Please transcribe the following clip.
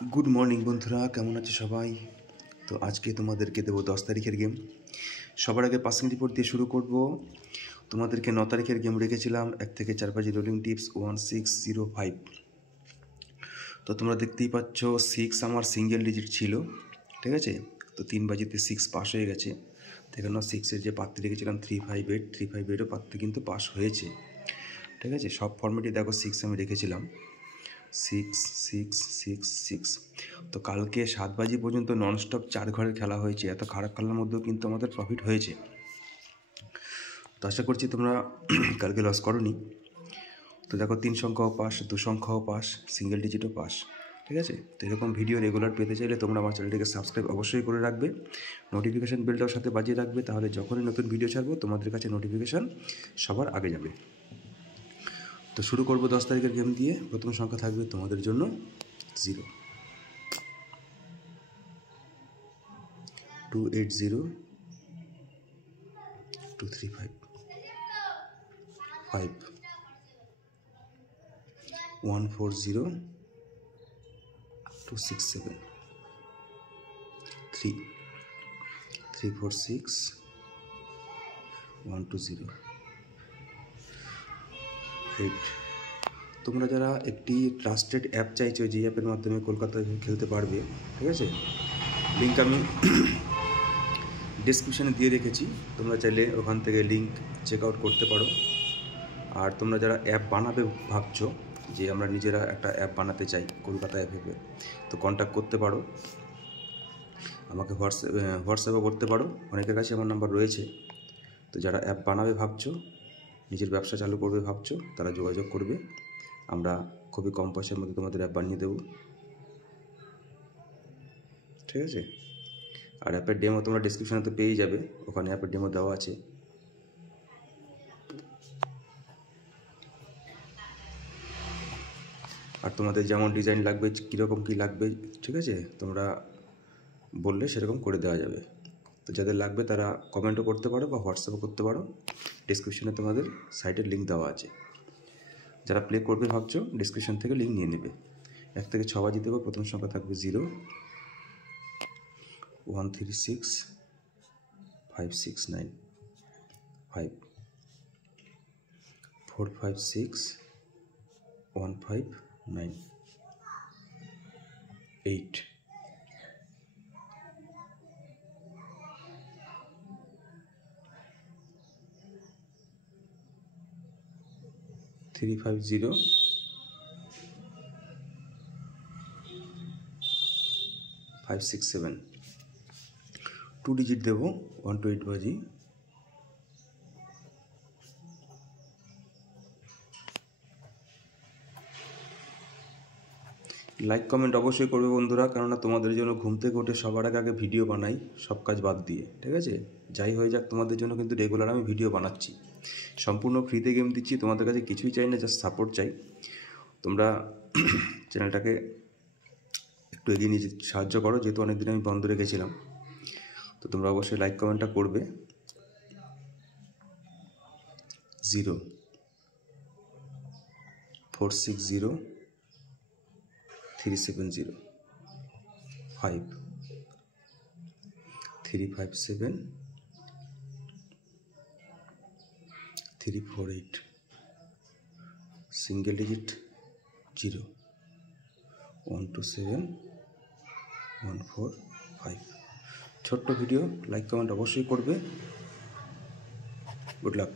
Good morning বন্ধুরা, কেমন আছে সবাই? তো আজকে তোমাদেরকে দেবো 10 তারিখের গেম। সবার আগে পাসিং রিপোর্ট দিয়ে শুরু করব। তোমাদেরকে 9 তারিখের গেম রেখেছিলাম 1 থেকে 4 বাজি রোলিং টিপস 1605। তো তোমরা দেখতেই পাচ্ছ 6 আমার সিঙ্গেল ডিজিট ছিল, ঠিক আছে। তো 3 বাজিতে 6 পাস হয়ে গেছে। দেখেন 6-এর যে পাত্রে রেখেছিলাম 358ও পাত্রে কিন্তু পাস হয়েছে, ঠিক আছে। সব ফর্মেটে দেখো 6 আমি রেখেছিলাম, 6 তো কালকে 7 বাজি পর্যন্ত ননস্টপ 4 ঘরের খেলা হয়েছে। এত খারাপ খেলার মধ্যেও কিন্তু আমাদের প্রফিট হয়েছে। তো আশা করছি তোমরা কালকে লস করোনি। তো দেখো 3 সংখ্যাও পাস, 2 সংখ্যাও পাস, সিঙ্গেল ডিজিটও পাস, ঠিক আছে। তো এরকম ভিডিও রেগুলার পেতে চাইলে তোমরা আমার চ্যানেলটিকে সাবস্ক্রাইব অবশ্যই করে রাখবে, নোটিফিকেশান বেলটাও সাথে বাজিয়ে রাখবে, তাহলে যখনই নতুন ভিডিও ছাড়বো তোমাদের কাছে নোটিফিকেশান সবার আগে যাবে। তো শুরু করবো 10 তারিখের গেম দিয়ে। প্রথম সংখ্যা থাকবে তোমাদের জন্য 0, 280 235 5 140 267 3 346 120 8। তোমরা যারা একটি ট্রাস্টেড অ্যাপ চাইছো, যে অ্যাপের মাধ্যমে কলকাতায় খেলতে পারবে, ঠিক আছে, লিঙ্ক আমি ডিসক্রিপশানে দিয়ে রেখেছি। তোমরা চাইলে ওখান থেকে লিঙ্ক চেক আউট করতে পারো। আর তোমরা যারা অ্যাপ বানাবে ভাবছো, যে আমরা নিজেরা একটা অ্যাপ বানাতে চাই কলকাতা অ্যাপে, তো কন্ট্যাক্ট করতে পারো আমাকে, হোয়াটসঅ্যাপে করতে পারো। অনেকের কাছে আমার নাম্বার রয়েছে। তো যারা অ্যাপ বানাবে ভাবছো, নিজের ব্যবসা চালু করবে ভাবছো, তারা যোগাযোগ করবে। আমরা খুবই কম পয়সার মধ্যে তোমাদের অ্যাপ বানিয়ে দেবো, ঠিক আছে। আর অ্যাপের ডেমো তোমরা ডিসক্রিপশানে তো পেয়েই যাবে, ওখানে অ্যাপের ডেমো দেওয়া আছে। আর তোমাদের যেমন ডিজাইন লাগবে, কীরকম কী লাগবে, ঠিক আছে, তোমরা বললে সেরকম করে দেওয়া যাবে। তো যাদের লাগবে তারা কমেন্টও করতে পারো বা হোয়াটসঅ্যাপও করতে পারো। ডিসক্রিপশানে তোমাদের সাইটের লিঙ্ক দেওয়া আছে। যারা প্লে করবে ভাবছো, ডিসক্রিপশান থেকে লিঙ্ক নিয়ে নেবে। 1 থেকে 6 বাজি দেবো। প্রথম সংখ্যা থাকবে 0, 136 569 5 456 159 8 350 567। 2 ডিজিট দেবো 1 to 8 বাজি। লাইক কমেন্ট অবশ্যই করবে বন্ধুরা, কেননা তোমাদের জন্য ঘুম থেকে উঠে সবার আগে ভিডিও বানাই, সব কাজ বাদ দিয়ে, ঠিক আছে। যাই হয়ে যাক, তোমাদের জন্য কিন্তু রেগুলার আমি ভিডিও বানাচ্ছি। সম্পূর্ণ ফ্রিতে গেম দিচ্ছি, তোমাদের কাছে কিছুই চাই না, জাস্ট সাপোর্ট চাই। তোমরা চ্যানেলটাকে একটু এগিয়ে নিয়ে সাহায্য করো, যেহেতু অনেকদিন আমি বন্ধ রেখেছিলাম। তো তোমরা অবশ্যই লাইক কমেন্টটা করবে। 0 460 370 5 357 348 সিঙ্গেল ডিজিট 0 127 145। ছোট্ট ভিডিও, লাইক কমেন্ট অবশ্যই করবে। Good luck.